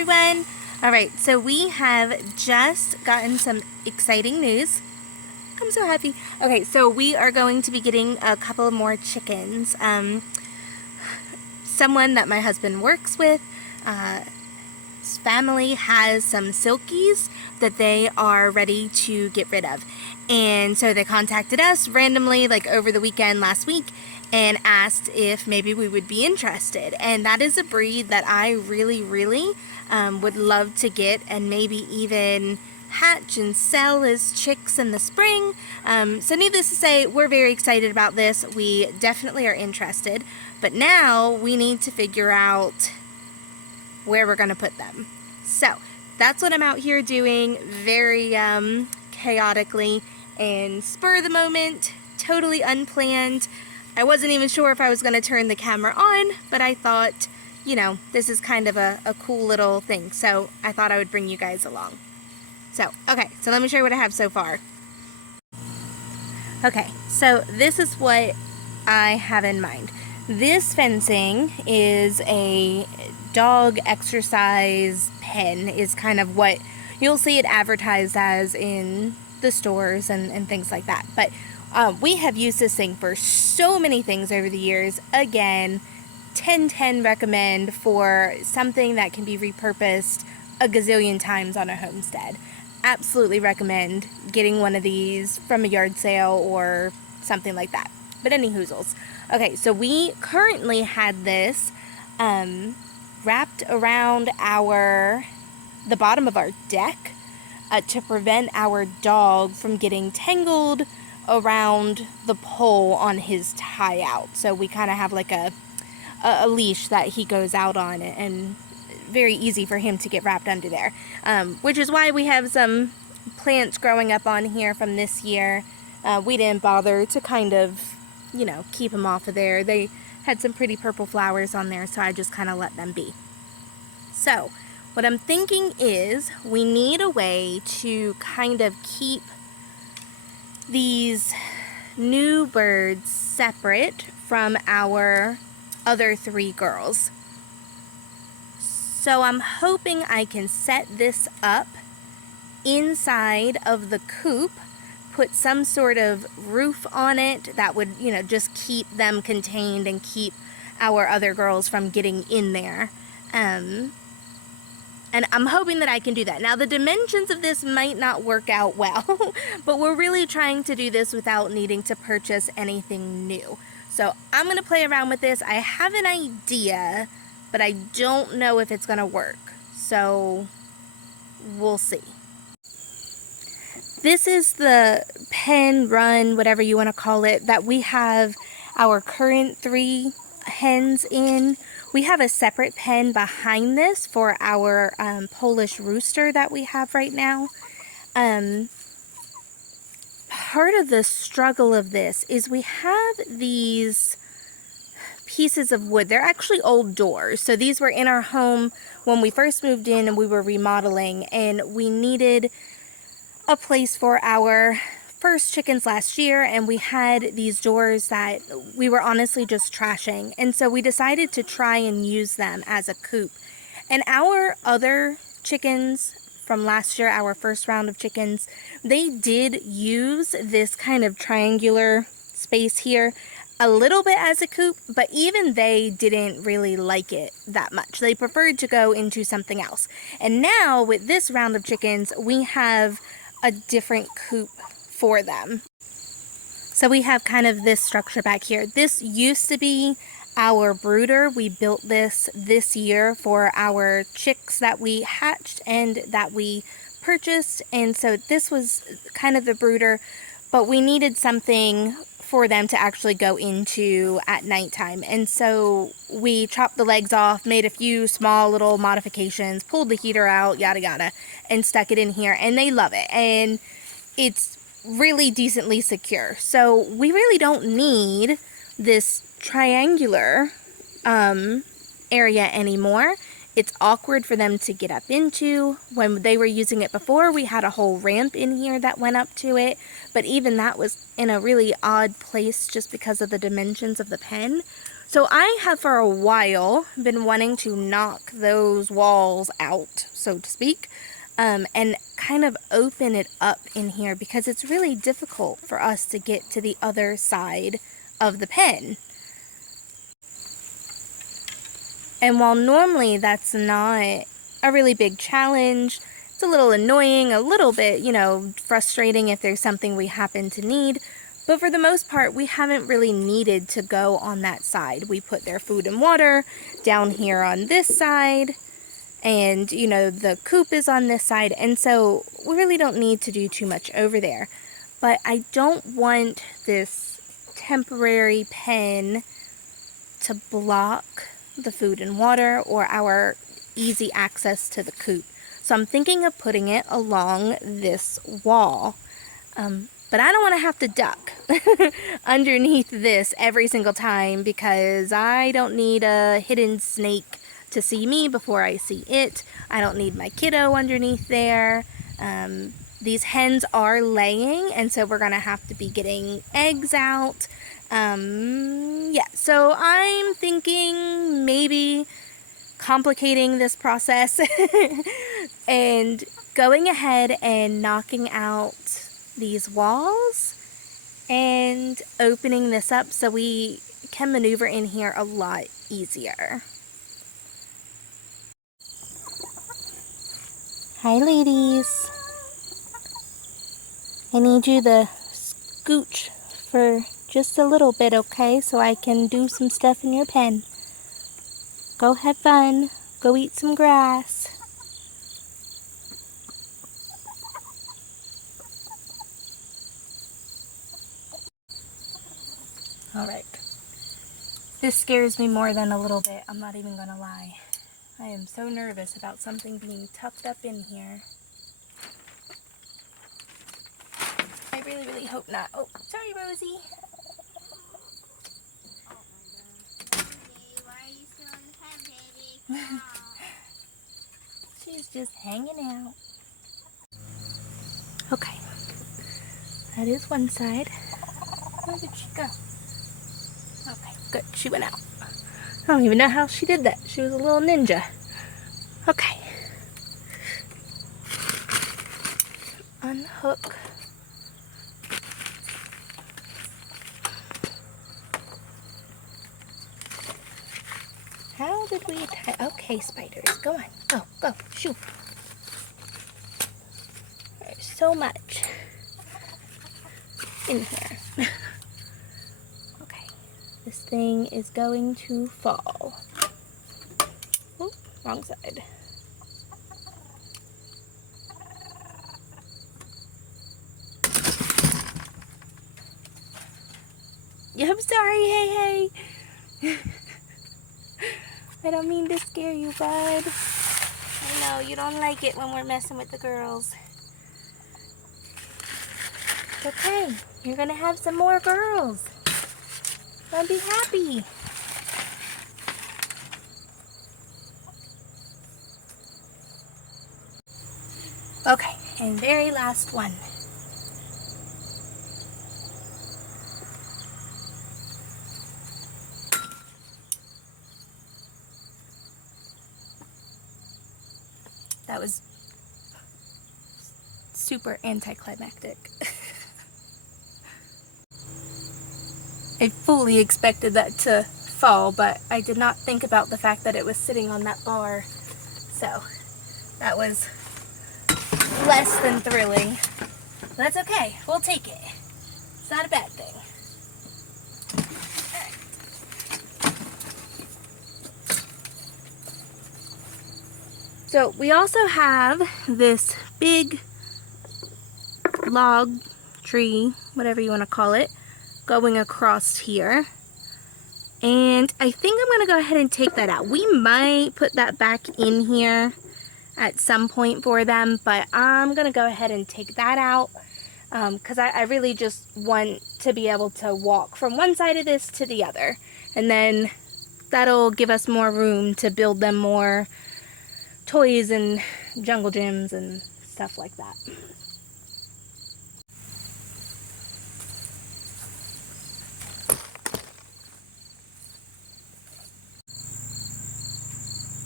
everyone. Alright, so we have just gotten some exciting news. I'm so happy. Okay, so we are going to be getting a couple more chickens. Someone that my husband works with, his family has some silkies that they are ready to get rid of. And so they contacted us randomly, like over the weekend last week, and asked if maybe we would be interested. And that is a breed that I really would love to get and maybe even hatch and sell as chicks in the spring. So needless to say, we're very excited about this. We definitely are interested, but now we need to figure out where we're gonna put them. So that's what I'm out here doing, very chaotically and spur of the moment, totally unplanned. I wasn't even sure if I was gonna turn the camera on, but I thought, you know, this is kind of a cool little thing, so I thought I would bring you guys along. So, okay, so let me show you what I have so far. Okay, so this is what I have in mind. This fencing is a dog exercise pen, is kind of what you'll see it advertised as in the stores and things like that. But we have used this thing for so many things over the years. Again, 10/10 recommend for something that can be repurposed a gazillion times on a homestead. Absolutely recommend getting one of these from a yard sale or something like that. But any hoozles. Okay, so we currently had this wrapped around the bottom of our deck to prevent our dog from getting tangled around the pole on his tie out. So we kind of have like a leash that he goes out on, and very easy for him to get wrapped under there, which is why we have some plants growing up on here from this year. We didn't bother to kind of, you know, keep them off of there. They had some pretty purple flowers on there, so I just kind of let them be. So what I'm thinking is we need a way to kind of keep these new birds separate from our other three girls. So I'm hoping I can set this up inside of the coop, put some sort of roof on it that would, you know, just keep them contained and keep our other girls from getting in there. And I'm hoping that I can do that. Now, the dimensions of this might not work out well, but we're really trying to do this without needing to purchase anything new. So I'm going to play around with this. I have an idea, but I don't know if it's going to work. So we'll see. This is the pen, run, whatever you want to call it, that we have our current 3 hens in. We have a separate pen behind this for our Polish rooster that we have right now. Part of the struggle of this is we have these pieces of wood. They're actually old doors. So these were in our home when we first moved in and we were remodeling, and we needed a place for our first chickens last year, and we had these doors that we were honestly just trashing, and so we decided to try and use them as a coop. And our other chickens from last year, our first round of chickens, they did use this kind of triangular space here a little bit as a coop, but even they didn't really like it that much. They preferred to go into something else. And now with this round of chickens, we have a different coop for them. So we have kind of this structure back here. This used to be our brooder. We built this year for our chicks that we hatched and that we purchased, and so this was kind of the brooder, but we needed something for them to actually go into at nighttime, and so we chopped the legs off, made a few small little modifications, pulled the heater out, yada yada, and stuck it in here, and they love it, and it's really decently secure. So we really don't need this triangular area anymore. It's awkward for them to get up into. When they were using it before, we had a whole ramp in here that went up to it, but even that was in a really odd place just because of the dimensions of the pen. So I have for a while been wanting to knock those walls out, so to speak, and kind of open it up in here because it's really difficult for us to get to the other side of the pen. And while normally that's not a really big challenge, it's a little annoying, a little bit, you know, frustrating if there's something we happen to need. But for the most part, we haven't really needed to go on that side. We put their food and water down here on this side, and, you know, the coop is on this side, and so we really don't need to do too much over there. But I don't want this temporary pen to block the food and water or our easy access to the coop. So I'm thinking of putting it along this wall. But I don't want to have to duck underneath this every single time because I don't need a hidden snake to see me before I see it. I don't need my kiddo underneath there. These hens are laying, and so we're going to have to be getting eggs out. Yeah, so I'm thinking maybe complicating this process and going ahead and knocking out these walls and opening this up so we can maneuver in here a lot easier. Hi ladies, I need you to scooch for just a little bit, okay, so I can do some stuff in your pen. Go have fun, go eat some grass. Alright, this scares me more than a little bit, I'm not even gonna lie. I am so nervous about something being tucked up in here. I really, really hope not. Oh, sorry, Rosie. Why are you still in the pen, baby? She's just hanging out. Okay, that is one side. Where did she go? Okay, good, she went out. I don't even know how she did that. She was a little ninja. Okay. Unhook. How did we tie? Okay, spiders, go on. Go, go, shoot. There's so much in here. Okay, this thing is going to fall. Oh, wrong side. I'm sorry, hey, hey. I don't mean to scare you, bud. I know, you don't like it when we're messing with the girls. It's okay. You're gonna have some more girls. I'll be happy. Okay, and very last one. That was super anticlimactic. I fully expected that to fall, but I did not think about the fact that it was sitting on that bar. So that was less than thrilling. That's okay, we'll take it. It's not a bad thing. So we also have this big log tree, whatever you want to call it, going across here. And I think I'm going to go ahead and take that out. We might put that back in here at some point for them, but I'm going to go ahead and take that out because I really just want to be able to walk from one side of this to the other. And then that'll give us more room to build them more toys and jungle gyms and stuff like that.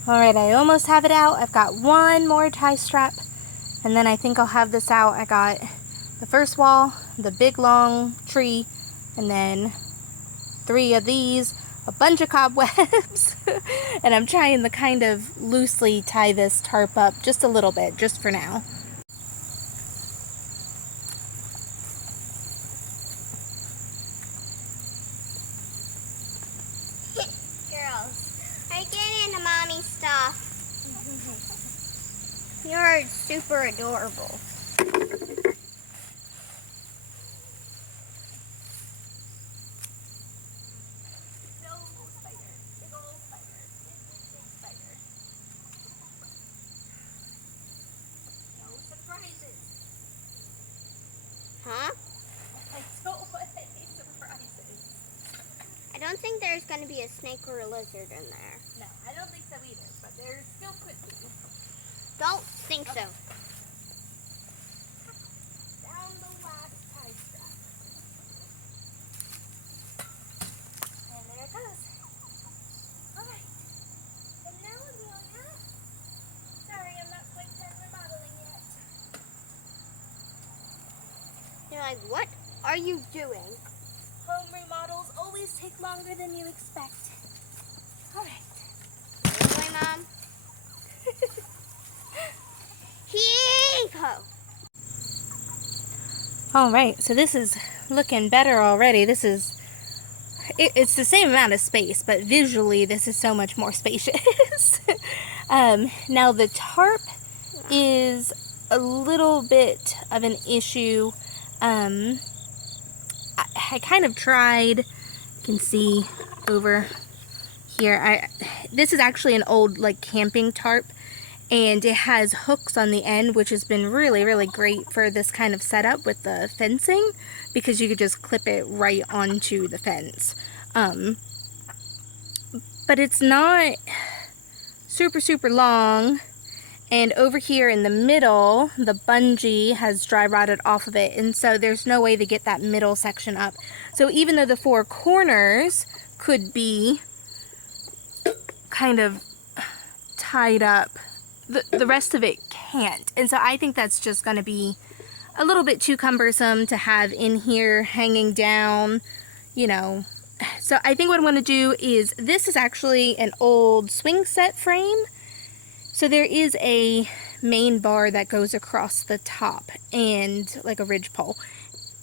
Alright, I almost have it out. I've got one more tie strap, and then I think I'll have this out. I got the first wall, the big long tree, and then 3 of these, a bunch of cobwebs, and I'm trying to kind of loosely tie this tarp up just a little bit, just for now. Girls, I get into mommy stuff. You're super adorable. Huh? I don't think there's going to be a snake or a lizard in there. No, I don't think so either, but there still could be. Don't think so. Down the last tie strap. And there it goes. Alright. And now, Amelia, sorry, I'm not quite done remodeling yet. You're like, what are you doing? Home remodels always take longer than you expect. Alright. Really, Mom? Hee-ho! Alright, so this is looking better already. This is, it's the same amount of space, but visually this is so much more spacious. Now the tarp is a little bit of an issue. I kind of tried, you can see over here, this is actually an old like camping tarp, and it has hooks on the end, which has been really great for this kind of setup with the fencing, because you could just clip it right onto the fence. But it's not super long. And over here in the middle, the bungee has dry rotted off of it, and so there's no way to get that middle section up. So even though the 4 corners could be kind of tied up, the rest of it can't. And so I think that's just going to be a little bit too cumbersome to have in here hanging down, you know. So I think what I'm going to do is, this is actually an old swing set frame. So there is a main bar that goes across the top and like a ridge pole.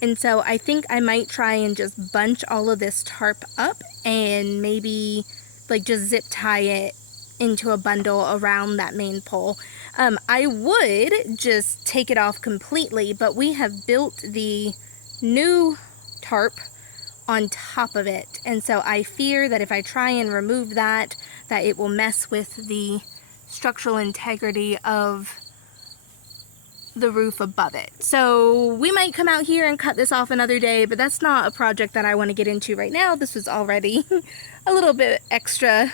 And so I think I might try and just bunch all of this tarp up and maybe like just zip tie it into a bundle around that main pole. I would just take it off completely, but we have built the new tarp on top of it. And so I fear that if I try and remove that, that it will mess with the structural integrity of the roof above it. So we might come out here and cut this off another day, but that's not a project that I want to get into right now. This was already a little bit extra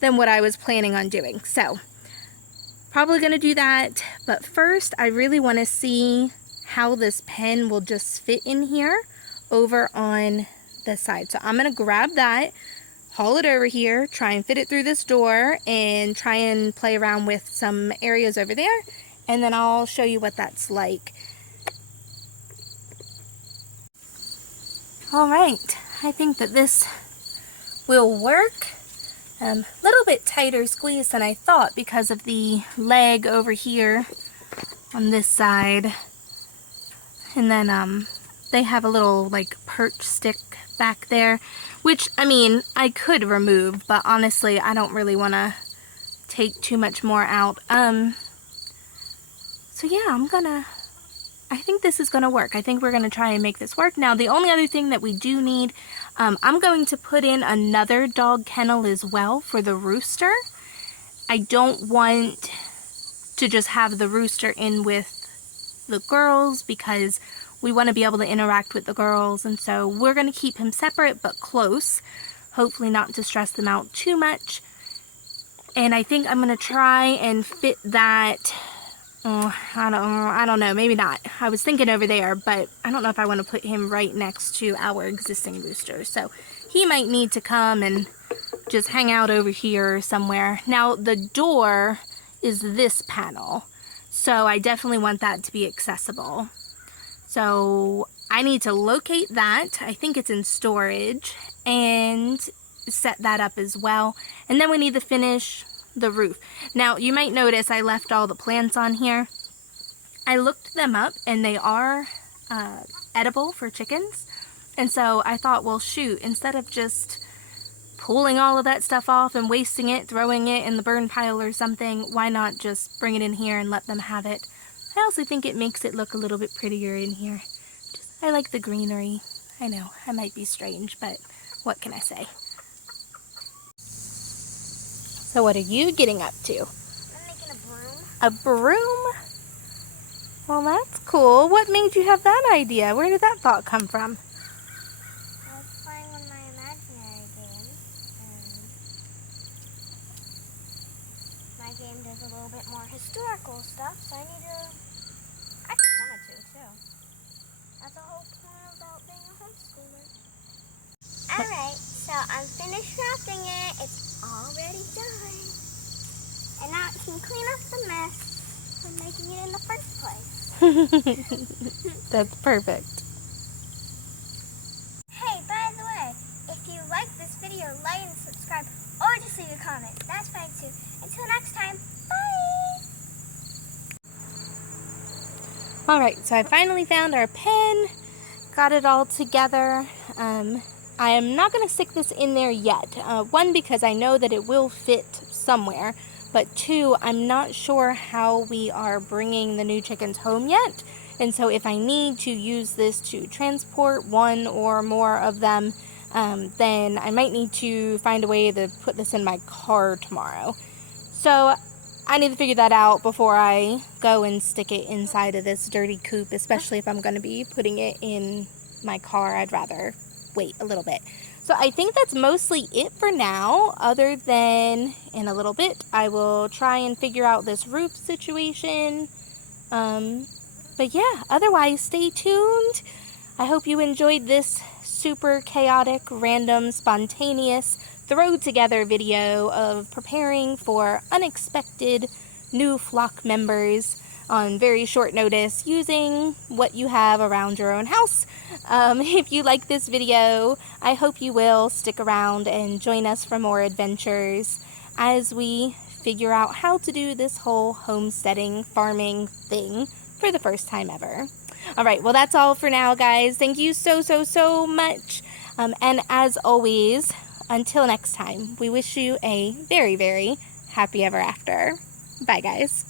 than what I was planning on doing. So probably going to do that, but first I really want to see how this pen will just fit in here over on this side. So I'm going to grab that, haul it over here, try and fit it through this door, and try and play around with some areas over there, and then I'll show you what that's like. Alright, I think that this will work. Little bit tighter squeeze than I thought because of the leg over here on this side. And then they have a little like perch stick back there, which, I mean, I could remove, but honestly I don't really want to take too much more out. So yeah, I think this is gonna work. I think we're gonna try and make this work. Now the only other thing that we do need, I'm going to put in another dog kennel as well for the rooster. I don't want to just have the rooster in with the girls because we want to be able to interact with the girls, and so we're going to keep him separate but close, hopefully not to stress them out too much. And I think I'm going to try and fit that, I don't know, maybe not. I was thinking over there, but I don't know if I want to put him right next to our existing rooster. So he might need to come and just hang out over here somewhere. Now the door is this panel, so I definitely want that to be accessible. So I need to locate that. I think it's in storage, and set that up as well. And then we need to finish the roof. Now you might notice I left all the plants on here. I looked them up and they are edible for chickens. And so I thought, well shoot, instead of just pulling all of that stuff off and wasting it, throwing it in the burn pile or something, why not just bring it in here and let them have it? I also think it makes it look a little bit prettier in here. I like the greenery. I know, I might be strange, but what can I say? So what are you getting up to? I'm making a broom. A broom? Well, that's cool. What made you have that idea? Where did that thought come from? I was playing with my imaginary game, and my game does a little bit more historical stuff, so I just wanted to, too. That's the whole point about being a homeschooler. Alright, so I'm finished wrapping it. It's already done. And now it can clean up the mess from making it in the first place. That's perfect. Hey, by the way, if you like this video, like and subscribe, or just leave a comment. That's fine too. Until next time, bye! Alright, so I finally found our pen, got it all together. I am not going to stick this in there yet. One, because I know that it will fit somewhere, but two, I'm not sure how we are bringing the new chickens home yet. And so if I need to use this to transport one or more of them, then I might need to find a way to put this in my car tomorrow. So I need to figure that out before I go and stick it inside of this dirty coop, especially if I'm going to be putting it in my car. I'd rather wait a little bit. So I think that's mostly it for now, other than in a little bit I will try and figure out this roof situation. But yeah, otherwise stay tuned. I hope you enjoyed this super chaotic, random, spontaneous, throw together video of preparing for unexpected new flock members on very short notice using what you have around your own house. If you like this video, I hope you will stick around and join us for more adventures as we figure out how to do this whole homesteading, farming thing for the first time ever. Alright, well that's all for now, guys. Thank you so much. And as always, until next time, we wish you a very, very happy ever after. Bye, guys.